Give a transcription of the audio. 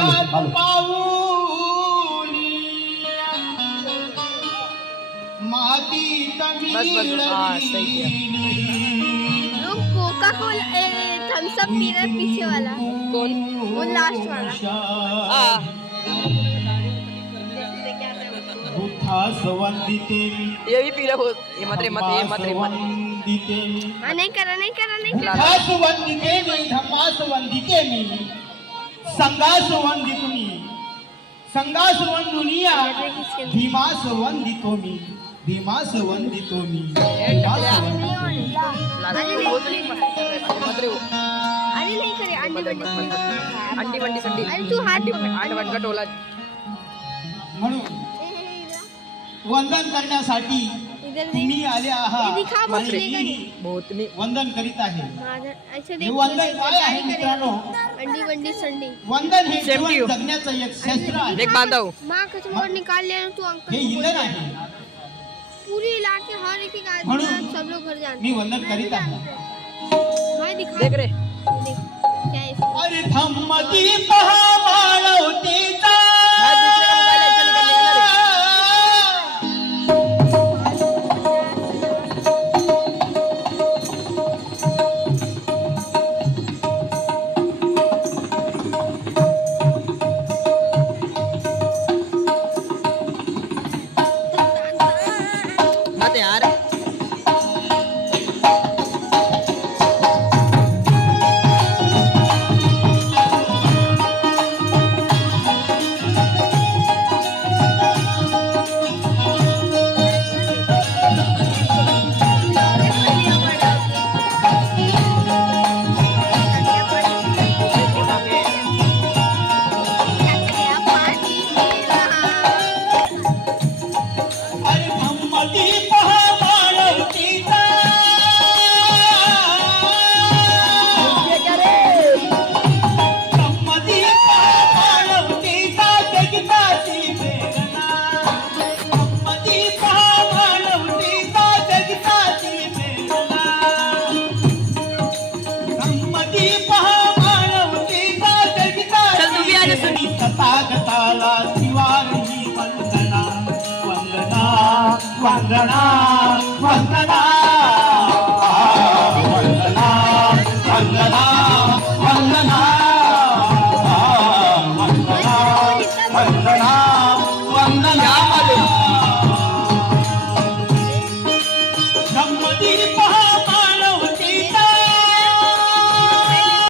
जगात पाऊली मातीत मिळली कोका कोला थम्स अप पी रहा है पीछे वाला कौन वो लास्ट वाला बुद्धास वंदिते ये भी पी रहा हो ये मत वंदिते नहीं करा बुद्धास वंदिते मी धम्मास वंदिते मी संघास वंदितुमी संघास वंदुनिया भीमास वंदितो मी भीमास वंदितो मी अरे नहीं करे अंडी बंडी संडी अरे तू हाथ आठ वटका टोला म्हणून वंदन करण्यासाठी तुम्ही आले आहात बहुतनी वंदन करीत आहे अच्छा हे वंदन काय आहे मित्रांनो अंडी बंडी संडी वंदन हे Same to you. जीवन जगण्याचं एक शस्त्र आहे देख बांधा हूँ माँ कसम और निकाल लिया तू अंकल हे इंधन आहे पूरी इलाके हर एक आदमी म्हणून सब लोग घर जानते मी वंदन करीत आहे मैं दिखा देख रे देख क्या है इसमें? अरे धम्मती पहा माळवतीचा मैं दूसरे का मोबाइल ऐसा नहीं करने का ना रे मत यार अरे धम्मती पहा माळवतीचा धम्मती पहा माळवतीचा जगताची प्रेरणा धम्मती पहा माळवतीचा जगताची प्रेरणा धम्मती पहा माळवतीचा चल तू भी आ जा सुन. जगताची तथागताला शिवार ही वंदना वंदना वंदना